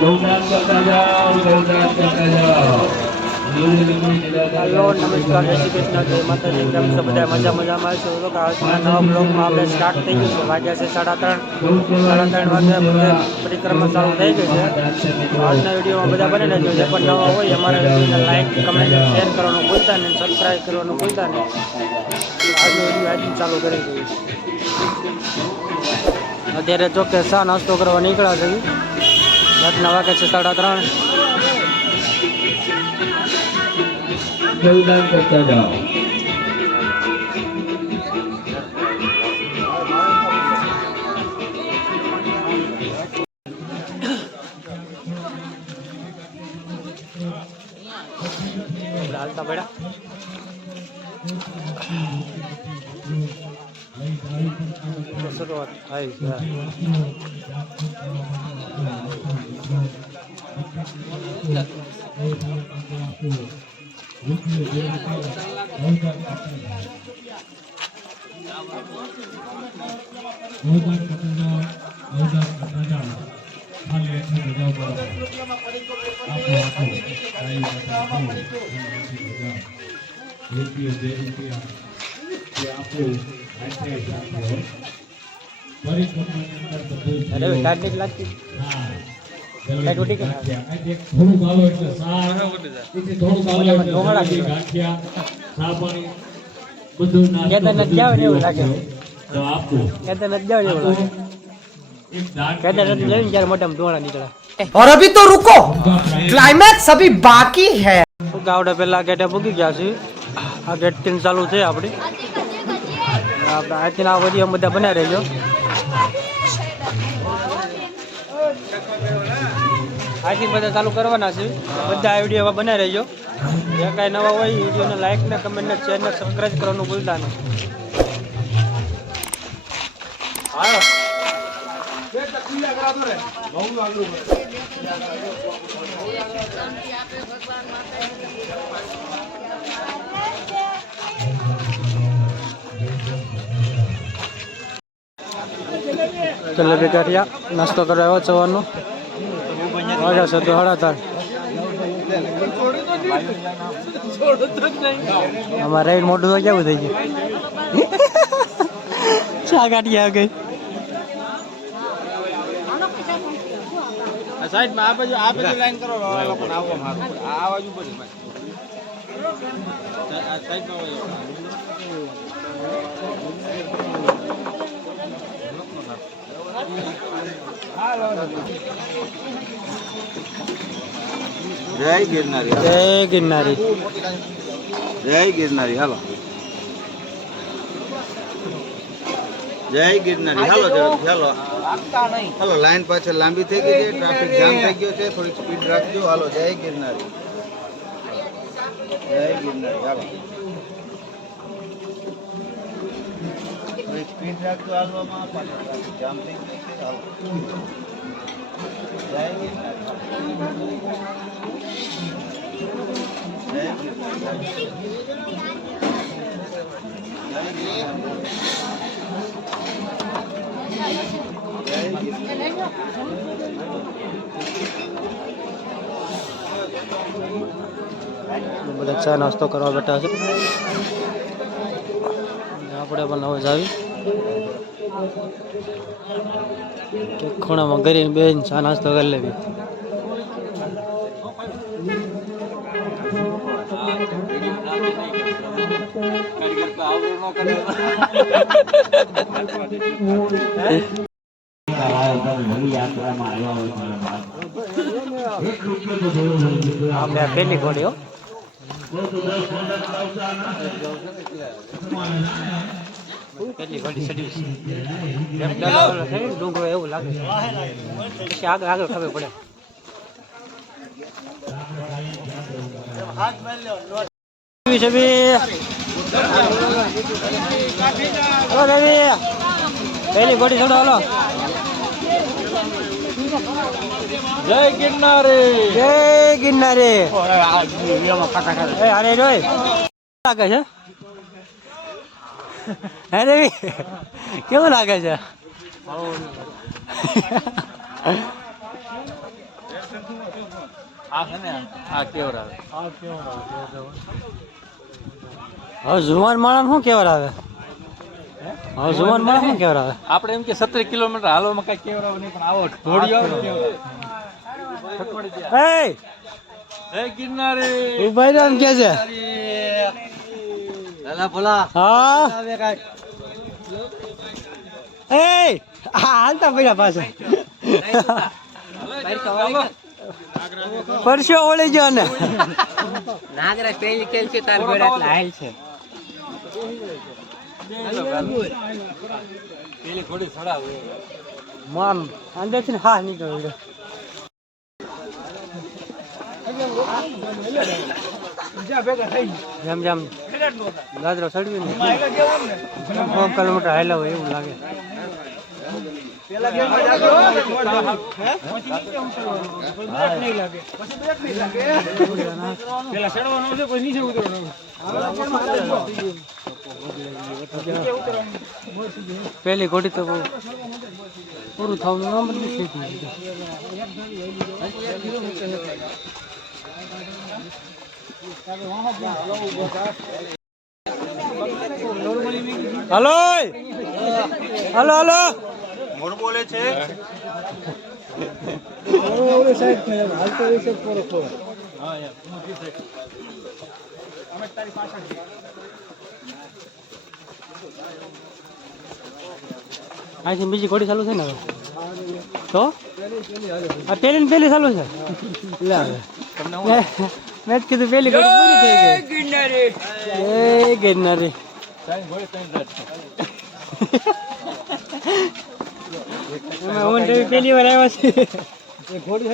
ગૌદાન કરતા જાઓ, ગૌદાન કરતા જાઓ. હેલો નમસ્કાર, જય શ્રી કૃષ્ણ, જય માતાજી. કેમ છો બધા? મજામાં છો? તો આજના નવા બ્લોગમાં આપણે સ્ટાર્ટ થઈ ગયું છે. વાગ્યા છે 3:30 વાગે પરિક્રમા ચાલુ થઈ ગઈ છે. આજના વિડીયોમાં બધા બને રહેજો. જે પણ નવા હોય અમારા વિડીયોને લાઈક, કમેન્ટ, શેર કરવાનું ભૂલતા નહીં, સબસ્ક્રાઈબ કરવાનું ભૂલતા નહીં. આજનો વિડીયો આજથી ચાલુ કરી દઈએ. અત્યારે જો કે શા નાસ્તો કરવા નીકળ્યા છે. રાતના વાગે છે 3:30. ગૌદાન કરતા જાઓ. હાલતા બેડા શરૂઆત થાય છે. અરે કાર્ડ લાગતી और अभी तो रुको, क्लाइमैक्स अभी बाकी है. ગાવડે પેલા ગેટે પૂકી ગયા છે. આ ગેટ 3 ચાલુ છે આપણી. આપણે આજથી આ વિડીયો બધા બનાવી રહેજો. આજથી બધા ચાલુ કરવાના છે. બધા આ વિડીયો બનાવી રહેજો. જે કાંઈ નવા હોય વિડીયોને લાઈક ને કમેન્ટ ને શેર ને સબસ્ક્રાઈબ કરવાનું ભૂલતા નહીં. હા જલેબી કાઢ્યા, નાસ્તો કરવા આવ્યો સવારનો. વાગ્યા છે 3:30. અમારે રાઈડ મોટું તો કેવું થઈ ગયું. ચા કાઢી આ ગઈ સાઈડમાં. આ બાજુ લાઈન કરો. પણ આવવા મારું આ બાજુ પર સાઈડમાં જય ગિરનારી, જય ગિરનારી, જય ગિરનારી. હાલો જય ગિરનારી. હાલો ચાલો હાલો. લાઈન પાછળ લાંબી થઈ ગઈ છે, ટ્રાફિક જામ થઈ ગયો છે, થોડી સ્પીડ રાખજો. હાલો જય ગિરનારી, જય ગિરનારી. હાલો થોડી સ્પીડ રાખજો હાલવામાં, પાછળ ટ્રાફિક જામ થઈ ગઈ છે. હાલો જય ગિરનારી, જય બધા ચા નાસ્તો કરવા બેઠા છે. આપણે પણ હવે જાવી કે ખૂણામાં ગરીને બેન ચા નાસ્તો કરી લેવી. પેલી ઘોડી હો કેટલી ઘોડી ચડી છે. ડુંગરો એવું લાગે છે. પછી આગળ ખબર પડે. પેલી ઘોડી ચડો. હાલો જય ગિરનારી, જય ગિરનારી. અરે રોય લાગે છે. અરે કેવું લાગે છે? હવે જુવાન માણસ શું કેવર આવે? હવે જુવાન માણસ શું કેવર આવે? આપણે એમ કે 17 કિલોમીટર હાલવામાં કઈ કેવરાવ નહીં, પણ આવો ઢોળિયો એ ગિરનારી ઉભા રહ્યો એમ કે છે. હા એ હાલતા પડ્યા પાછા પરસ્યો ઓળી ગયો ને નાગરાજ પેલી કેલ છે તાર ગોડા એટલે હાલ છે. પેલી થોડી સડાવ મામ અંદરથી ને હા નીકળ્યો. જેમ જેમ ગાજરો ચડવી ને 5 કિલોમીટર હાલ્યા હોય એવું લાગે. પેલી ઘોડી તો પૂરું થવાનું નામ જ નથી. હલો હલો હલો મોર બોલે છે. અહીંથી બીજી ઘોડી ચાલુ છે ને હવે તો આ પેલી ને પેલી ચાલુ છે. મેં કીધું પેલી ઘોડી પૂરી થઈ ગઈ. એ ગિરનારી પેલી વાર આવ્યા છે. કોઈ દી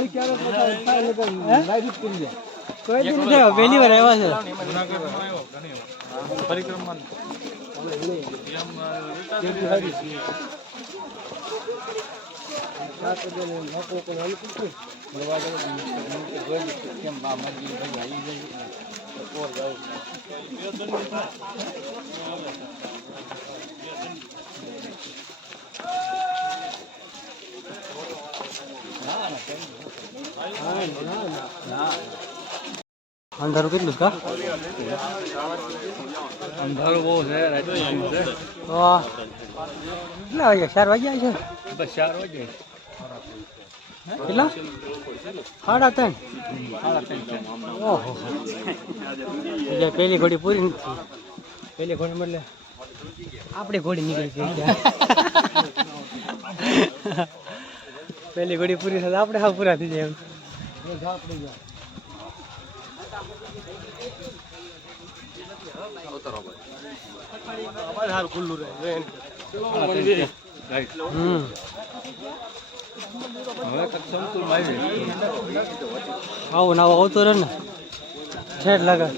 નથી આવ્યો, પહેલી વાર આવ્યા છે. અંધારું કેટલું કા? અંધારું બહુ છે. કેટલા વાગ્યા? 4 વાગ્યા છે. બસ 4 વાગે. કેટલા? 3:30. ઓહો એટલે પેલી ઘોડી પૂરી નથી. પેલી ઘોડી એટલે આપણી ઘોડી નીકળી ગઈ. પેલી ઘોડી પૂરી થાય આપણે હા પૂરા થઈ જાય એમ. આવું ના આવતું રહે ને છેડ લાગે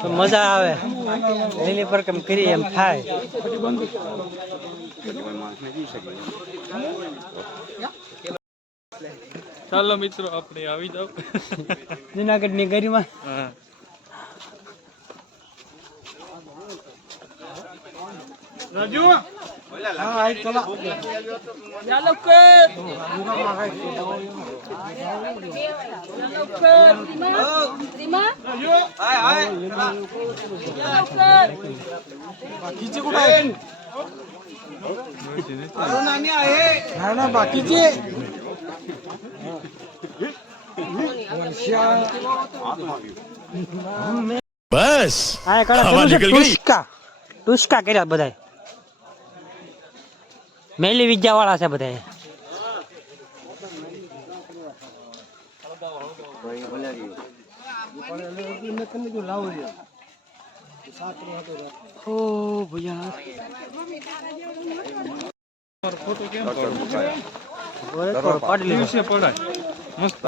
તો મજા આવે. લીલી પર કેમ કરી એમ થાય. ચાલો મિત્રો આપણે આવી જાવ જુનાગઢ ની ગરીમાં. રાજુ बाकीचे बस हवा निकल गई. ટુસ્કા કર્યા બધા. મેલી વિદ્યા વાળા છે બધા. ઓ ભૈયા ફોટો કેમ પાડી લીધો. પડાય મસ્ત.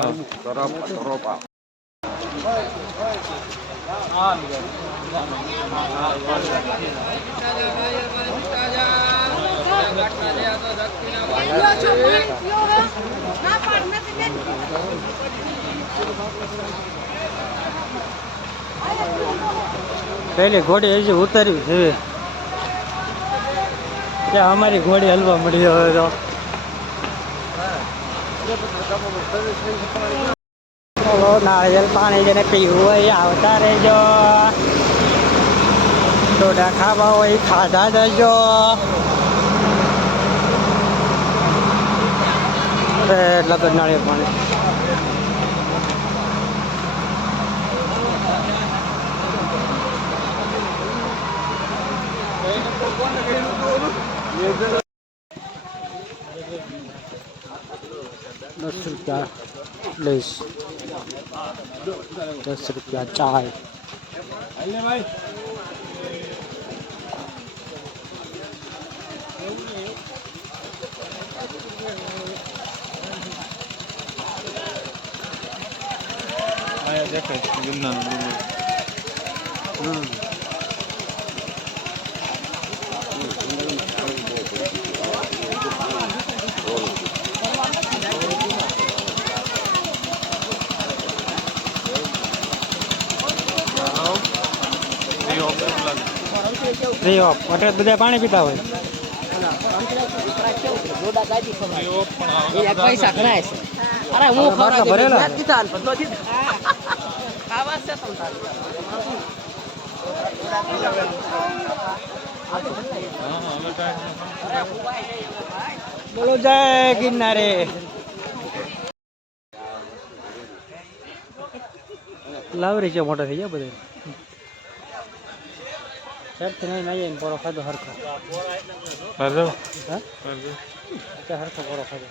પેલી ઘોડી હજી ઉતારી છે. ત્યાં અમારી ઘોડી હલવા મળી હવે તો. ઓલો નાળિયેર પાણી જેને પીવું હોય આવતા રહેજો. ડોડા ખાવા હોય ખાધા જજો. લગન નાળિયેર પાણી. ₹10 લઈશ. ₹10 ચાય. ફ્રી ઓફ એટલે બધા પાણી પીતા હોય. પૈસા ઘણા છે. અરે હું ભરેલા બોલો જય ગિરનારે. લાવરી છે મોટા થઈ ગયા બધા. સરથી નહીં આવીએ ને પોરો ખાધો હરખો. હા હરખો પોરો ખાધો.